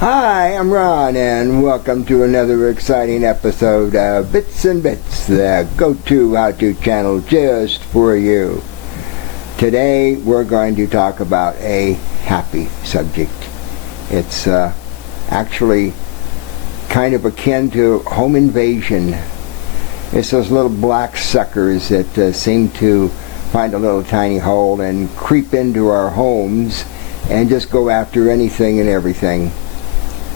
Hi, I'm Ron, and welcome to another exciting episode of Bits and Bits, the go-to how-to channel just for you. Today, we're going to talk about a happy subject. It's actually kind of akin to home invasion. It's those little black suckers that seem to find a little tiny hole and creep into our homes and just go after anything and everything.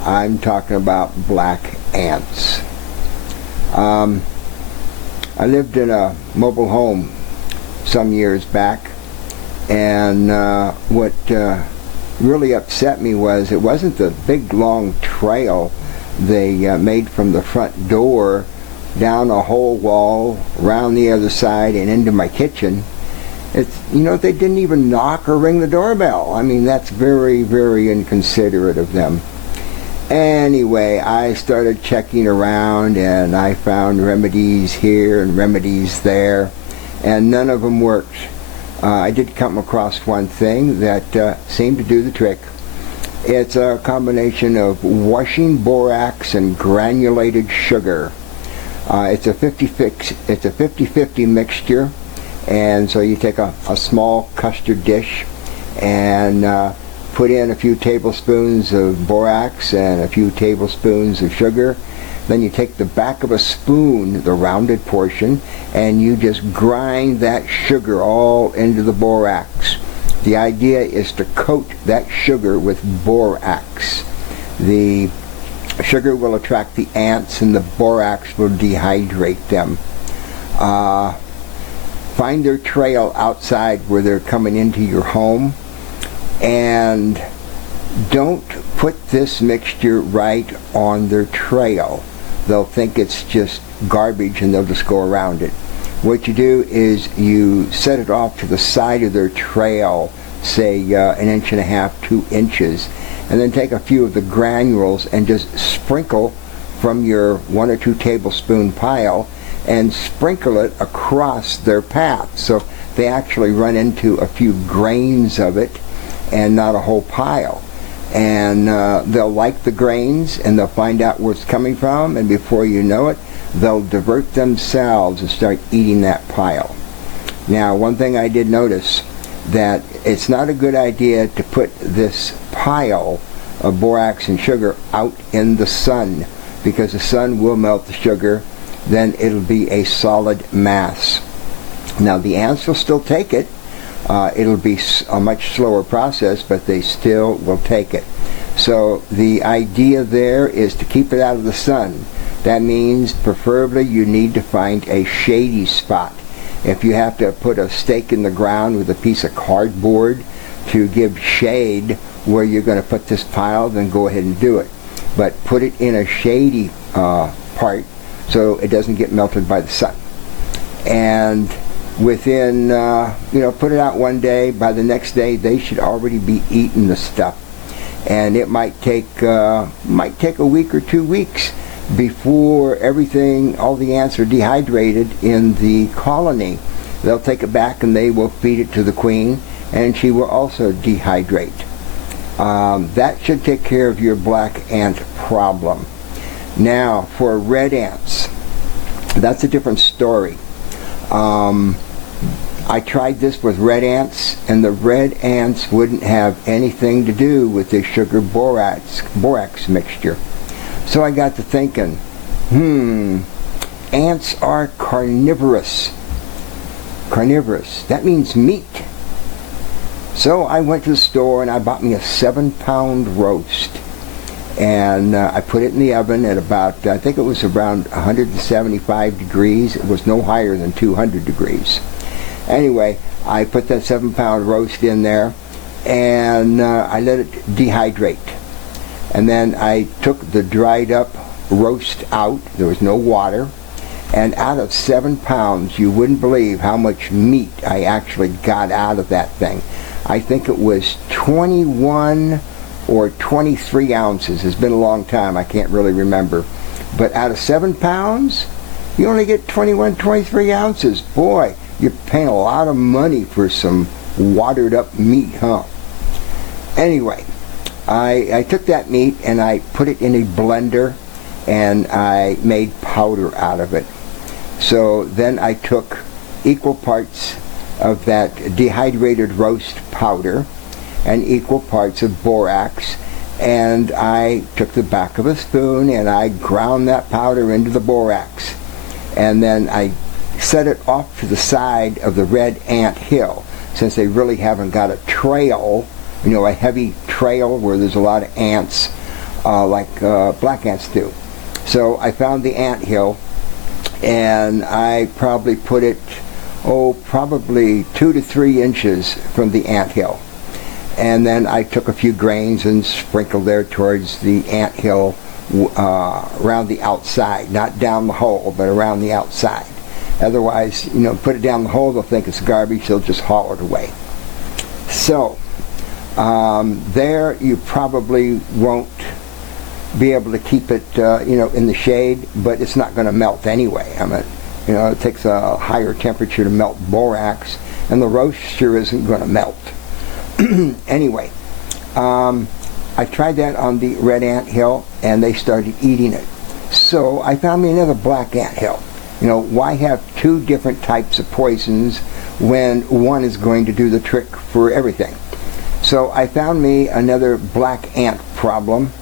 I'm talking about black ants. I lived in a mobile home some years back, and what really upset me was it wasn't the big long trail they made from the front door down a whole wall, around the other side, and into my kitchen. They didn't even knock or ring the doorbell. I mean, that's very, very inconsiderate of them. Anyway, I started checking around, and I found remedies here and remedies there, and none of them worked. I did come across one thing that seemed to do the trick. It's a combination of washing borax and granulated sugar. It's a 50-50 mixture, and so you take a small custard dish and put in a few tablespoons of borax and a few tablespoons of sugar. Then you take the back of a spoon, the rounded portion, and you just grind that sugar all into the borax. The idea is to coat that sugar with borax. The sugar will attract the ants and the borax will dehydrate them. Find their trail outside where they're coming into your home, and don't put this mixture right on their trail. They'll think it's just garbage and they'll just go around it. What you do is you set it off to the side of their trail, say 1.5 inches, 2 inches, and then take a few of the granules and just sprinkle from your 1 or 2 tablespoon pile and sprinkle it across their path, so they actually run into a few grains of it and not a whole pile. And they'll like the grains, and they'll find out where it's coming from, and before you know it, they'll divert themselves and start eating that pile. Now, one thing I did notice, that it's not a good idea to put this pile of borax and sugar out in the sun, because the sun will melt the sugar, then it'll be a solid mass. Now, the ants will still take it. It'll be a much slower process, but they still will take it. So the idea there is to keep it out of the sun. That means preferably you need to find a shady spot. If you have to put a stake in the ground with a piece of cardboard to give shade where you're going to put this pile, then go ahead and do it. But put it in a shady part so it doesn't get melted by the sun. And within, put it out one day, by the next day they should already be eating the stuff. And it might take a week or 2 weeks before all the ants are dehydrated in the colony. They'll take it back and they will feed it to the queen, and she will also dehydrate. That should take care of your black ant problem. Now, for red ants, that's a different story. I tried this with red ants, and the red ants wouldn't have anything to do with this sugar borax mixture. So I got to thinking, ants are carnivorous. Carnivorous, that means meat. So I went to the store and I bought me a 7-pound roast. And I put it in the oven at about, I think it was around 175 degrees. It was no higher than 200 degrees. Anyway, I put that 7-pound roast in there, and I let it dehydrate. And then I took the dried up roast out. There was no water. And out of 7 pounds, you wouldn't believe how much meat I actually got out of that thing. I think it was 21 or 23 ounces. It's been a long time. I can't really remember. But out of 7 pounds, you only get 21, 23 ounces. Boy, you're paying a lot of money for some watered up meat, huh? Anyway, I took that meat and I put it in a blender and I made powder out of it. So then I took equal parts of that dehydrated roast powder and equal parts of borax, and I took the back of a spoon and I ground that powder into the borax, and then I set it off to the side of the red ant hill, since they really haven't got a trail, you know, a heavy trail where there's a lot of ants like black ants do. So I found the ant hill and I probably put it, probably 2 to 3 inches from the ant hill. And then I took a few grains and sprinkled there towards the ant hill around the outside, not down the hole, but around the outside. Otherwise, you know, put it down the hole, they'll think it's garbage, they'll just haul it away. So, there you probably won't be able to keep it, you know, in the shade, but it's not going to melt anyway. I mean, you know, it takes a higher temperature to melt borax, and the roast sure isn't going to melt. Anyway, I tried that on the red ant hill, and they started eating it. So I found me another black ant hill. You know, why have 2 different types of poisons when one is going to do the trick for everything? So I found me another black ant problem,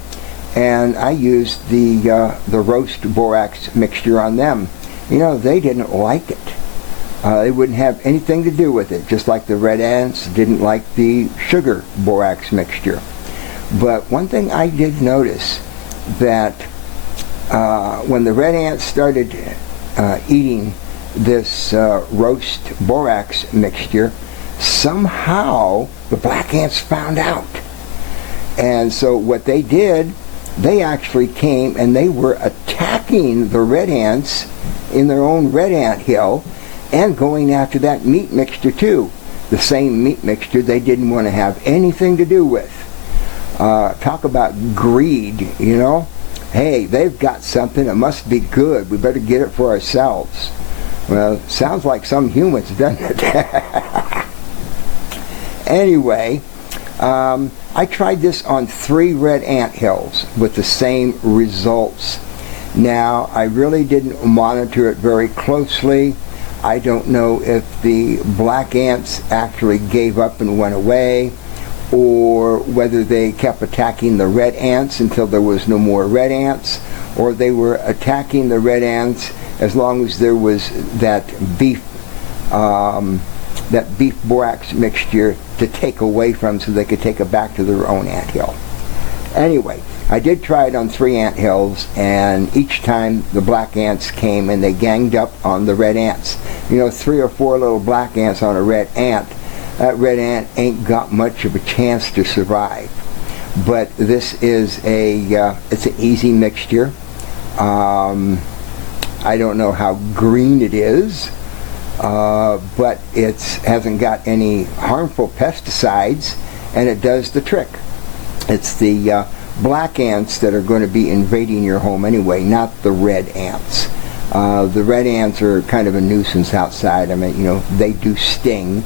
and I used the roast borax mixture on them. You know, they didn't like it. They wouldn't have anything to do with it, just like the red ants didn't like the sugar borax mixture. But one thing I did notice, that when the red ants started eating this roast borax mixture, somehow the black ants found out. And so what they did, they actually came and they were attacking the red ants in their own red ant hill and going after that meat mixture too. The same meat mixture they didn't want to have anything to do with. Talk about greed, you know. Hey, they've got something, it must be good, we better get it for ourselves. Well, sounds like some humans, doesn't it? Anyway, I tried this on 3 red ant hills with the same results. Now, I really didn't monitor it very closely. I don't know if the black ants actually gave up and went away, or whether they kept attacking the red ants until there was no more red ants, or they were attacking the red ants as long as there was that beef borax mixture to take away from, so they could take it back to their own anthill. Anyway, I did try it on 3 ant hills, and each time the black ants came and they ganged up on the red ants. You know, 3 or 4 little black ants on a red ant, that red ant ain't got much of a chance to survive. But this is it's an easy mixture. I don't know how green it is, but it hasn't got any harmful pesticides, and it does the trick. It's the black ants that are going to be invading your home anyway, not the red ants. The red ants are kind of a nuisance outside. I mean, you know, they do sting,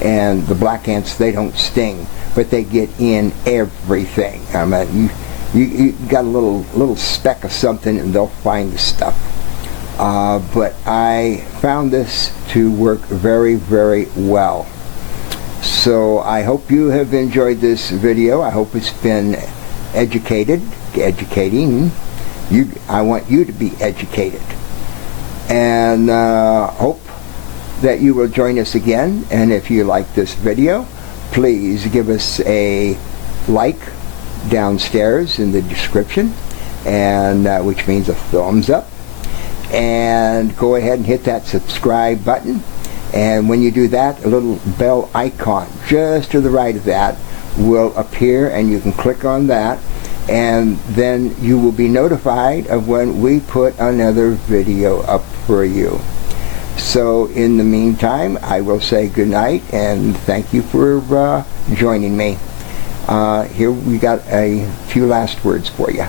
and the black ants, they don't sting, but they get in everything. I mean, you got a little speck of something and they'll find the stuff. But I found this to work very, very well. So I hope you have enjoyed this video. I hope it's been educating. I want you to be educated. And hope that you will join us again. And if you like this video, please give us a like downstairs in the description, and which means a thumbs up. And go ahead and hit that subscribe button. And when you do that, a little bell icon just to the right of that will appear, and you can click on that, and then you will be notified of when we put another video up for you. So in the meantime, I will say good night and thank you for joining me. Here we got a few last words for you.